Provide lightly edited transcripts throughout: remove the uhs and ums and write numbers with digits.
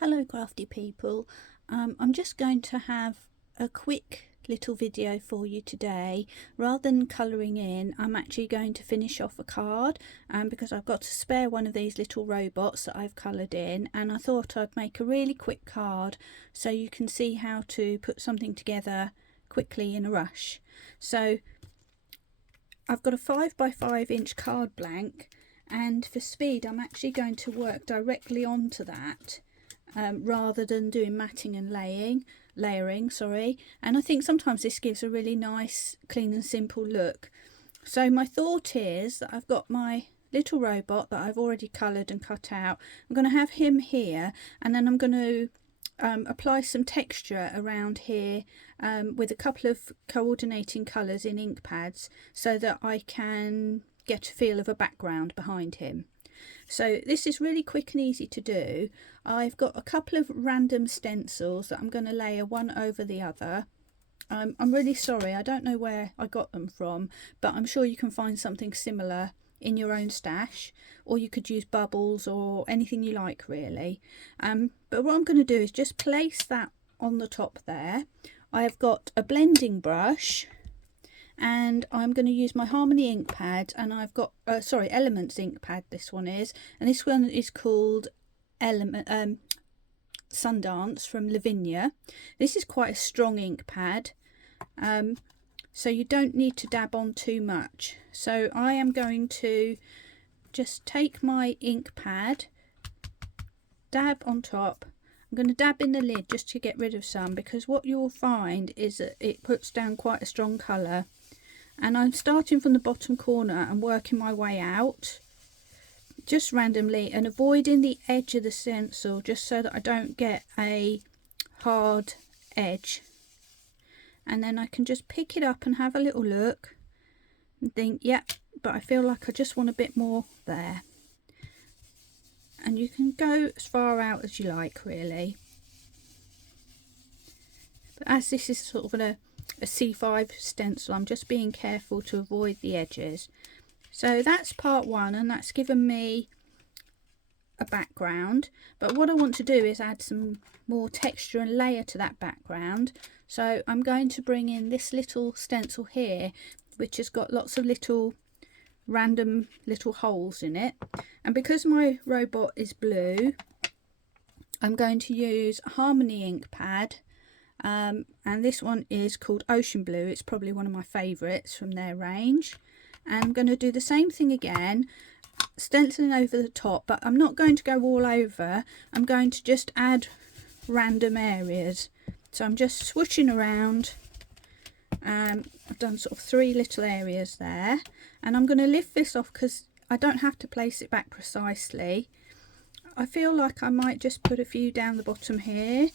Hello crafty people. I'm just going to have a quick little video for you today. Rather than colouring in, I'm actually going to finish off a card because I've got to spare one of these little robots that I've coloured in, and I thought I'd make a really quick card so you can see how to put something together quickly in a rush. So I've got a 5x5" card blank, and for speed I'm actually going to work directly onto that rather than doing matting and layering, and I think sometimes this gives a really nice clean and simple look. So my thought is that I've got my little robot that I've already coloured and cut out. I'm going to have him here, and then I'm going to apply some texture around here with a couple of coordinating colours in ink pads so that I can get a feel of a background behind him. So this is really quick and easy to do. I've got a couple of random stencils that I'm going to layer one over the other. I'm really sorry, I don't know where I got them from, but I'm sure you can find something similar in your own stash, or you could use bubbles or anything you like really. But what I'm going to do is just place that on the top there. I have got a blending brush, and I'm going to use my Harmony ink pad, and I've got Elements ink pad, this one is, and this one is called Sundance from Lavinia. This is quite a strong ink pad, so you don't need to dab on too much. So I am going to just take my ink pad, dab on top. I'm going to dab in the lid just to get rid of some, because what you'll find is that it puts down quite a strong colour. And I'm starting from the bottom corner and working my way out just randomly, and avoiding the edge of the stencil just so that I don't get a hard edge. And then I can just pick it up and have a little look and think, yep, but I feel like I just want a bit more there. And you can go as far out as you like really, but as this is sort of a C5 stencil, I'm just being careful to avoid the edges. So that's part one, and that's given me a background. But what I want to do is add some more texture and layer to that background. So I'm going to bring in this little stencil here, which has got lots of little random little holes in it. And because my robot is blue, I'm going to use a Harmony ink pad. And this one is called Ocean Blue. It's probably one of my favourites from their range. And I'm going to do the same thing again, stenciling over the top, but I'm not going to go all over. I'm going to just add random areas. So I'm just swooshing around. I've done sort of 3 little areas there, and I'm going to lift this off because I don't have to place it back precisely. I feel like I might just put a few down the bottom here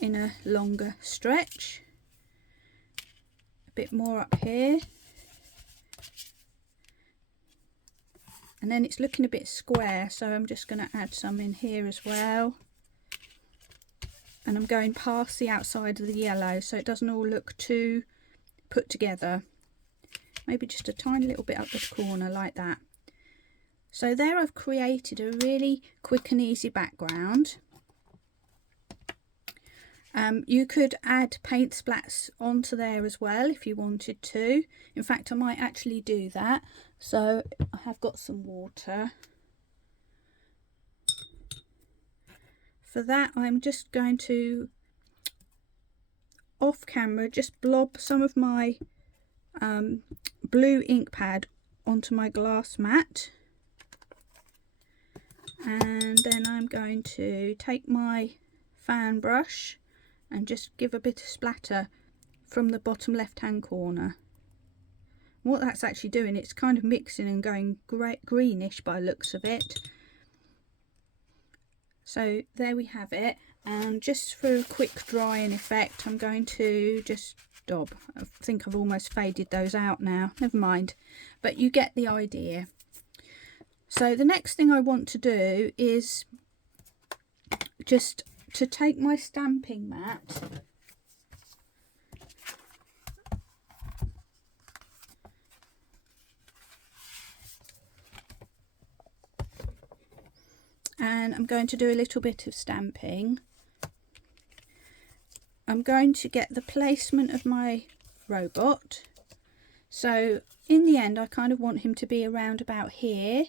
in a longer stretch, a bit more up here, and then it's looking a bit square, so I'm just going to add some in here as well. And I'm going past the outside of the yellow so it doesn't all look too put together. Maybe just a tiny little bit up the corner like that. So there I've created a really quick and easy background. You could add paint splats onto there as well if you wanted to. In fact, I might actually do that. So I have got some water. For that, I'm just going to, off camera, just blob some of my blue ink pad onto my glass mat. And then I'm going to take my fan brush and just give a bit of splatter from the bottom left hand corner. What that's actually doing, it's kind of mixing and going greenish by the looks of it. So there we have it, and just for a quick drying effect I'm going to just dab. I think I've almost faded those out now, never mind, but you get the idea. So the next thing I want to do is just to take my stamping mat and I'm going to do a little bit of stamping. I'm going to get the placement of my robot. So in the end I kind of want him to be around about here.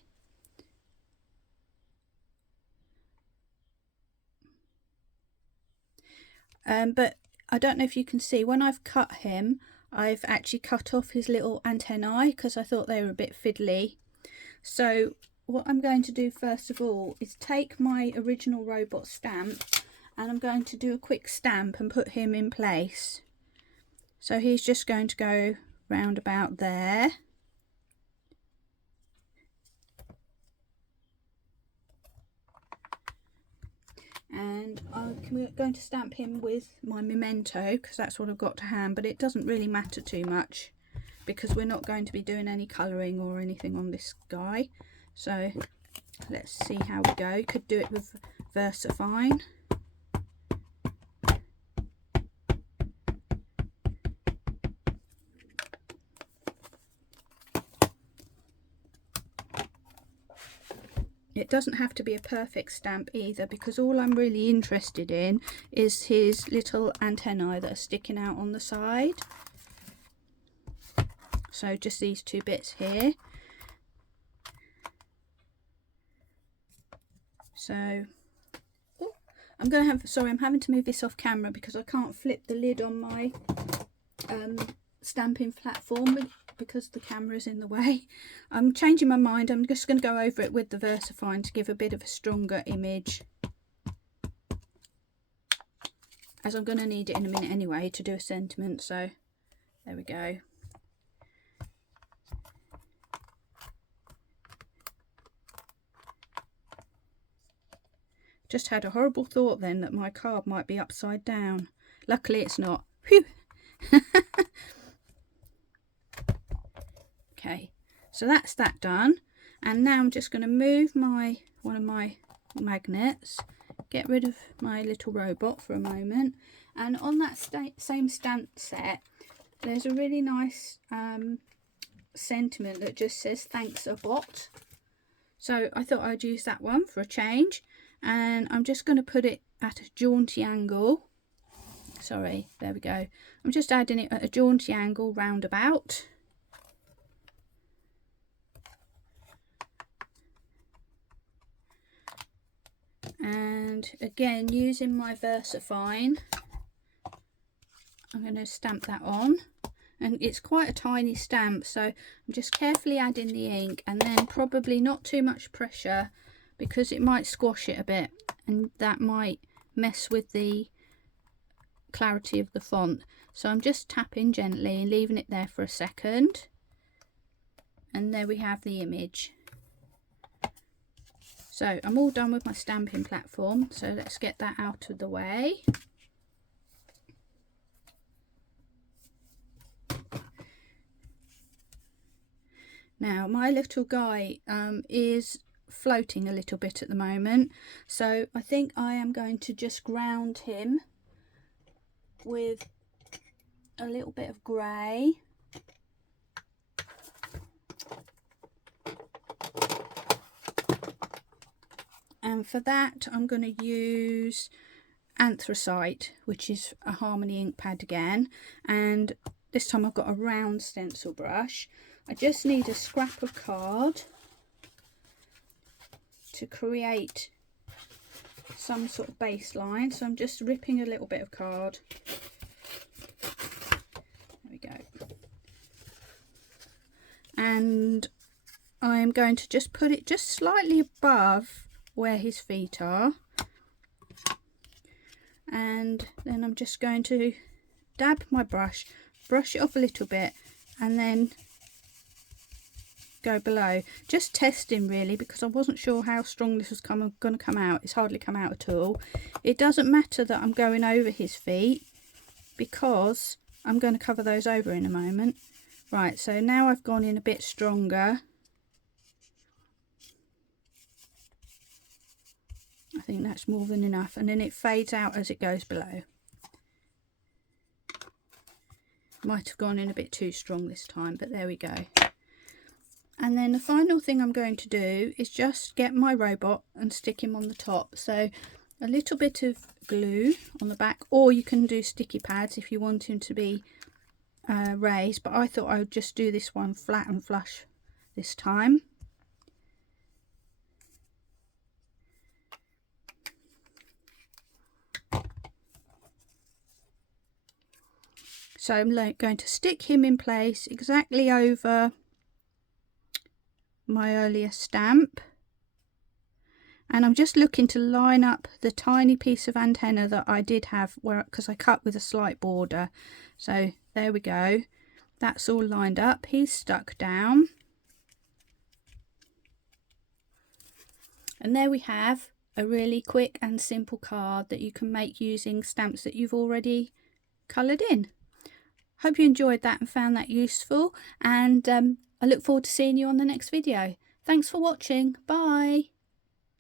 But I don't know if you can see, when I've cut him, I've actually cut off his little antennae because I thought they were a bit fiddly. So what I'm going to do first of all is take my original robot stamp, and I'm going to do a quick stamp and put him in place. So he's just going to go round about there. And I'm going to stamp him with my memento because that's what I've got to hand, but it doesn't really matter too much because we're not going to be doing any colouring or anything on this guy. So let's see how we go. Could do it with VersaFine. It doesn't have to be a perfect stamp either, because all I'm really interested in is his little antennae that are sticking out on the side. So just these two bits here. So I'm going to have, sorry, I'm having to move this off camera because I can't flip the lid on my stamping platform because the camera is in the way. I'm changing my mind. I'm just going to go over it with the VersaFine to give a bit of a stronger image, as I'm going to need it in a minute anyway to do a sentiment. So there we go. Just had a horrible thought then that my card might be upside down. Luckily it's not. Phew. Okay, so that's that done, and now I'm just going to move one of my magnets, get rid of my little robot for a moment, and on that same stamp set there's a really nice sentiment that just says "Thanks a bot." So I thought I'd use that one for a change, and I'm just going to put it at a jaunty angle. Sorry, there we go. I'm just adding it at a jaunty angle roundabout. And again, using my VersaFine, I'm going to stamp that on, and it's quite a tiny stamp, so I'm just carefully adding the ink, and then probably not too much pressure because it might squash it a bit and that might mess with the clarity of the font. So I'm just tapping gently and leaving it there for a second, and there we have the image. So I'm all done with my stamping platform, so let's get that out of the way. Now my little guy is floating a little bit at the moment, so I think I am going to just ground him with a little bit of grey. And for that I'm going to use Anthracite, which is a Harmony ink pad again, and this time I've got a round stencil brush. I just need a scrap of card to create some sort of baseline, so I'm just ripping a little bit of card. There we go. And I'm going to just put it just slightly above where his feet are, and then I'm just going to dab my brush, brush it off a little bit, and then go below, just testing really, because I wasn't sure how strong this was going to come out. It's hardly come out at all. It doesn't matter that I'm going over his feet because I'm going to cover those over in a moment. Right, so now I've gone in a bit stronger. I think that's more than enough, and then it fades out as it goes below. Might have gone in a bit too strong this time, but there we go. And then the final thing I'm going to do is just get my robot and stick him on the top. So a little bit of glue on the back, or you can do sticky pads if you want him to be raised, but I thought I would just do this one flat and flush this time. So I'm going to stick him in place exactly over my earlier stamp, and I'm just looking to line up the tiny piece of antenna that I did have, where because I cut with a slight border. So there we go, that's all lined up. He's stuck down, and there we have a really quick and simple card that you can make using stamps that you've already coloured in. Hope you enjoyed that and found that useful, and I look forward to seeing you on the next video. Thanks for watching. Bye.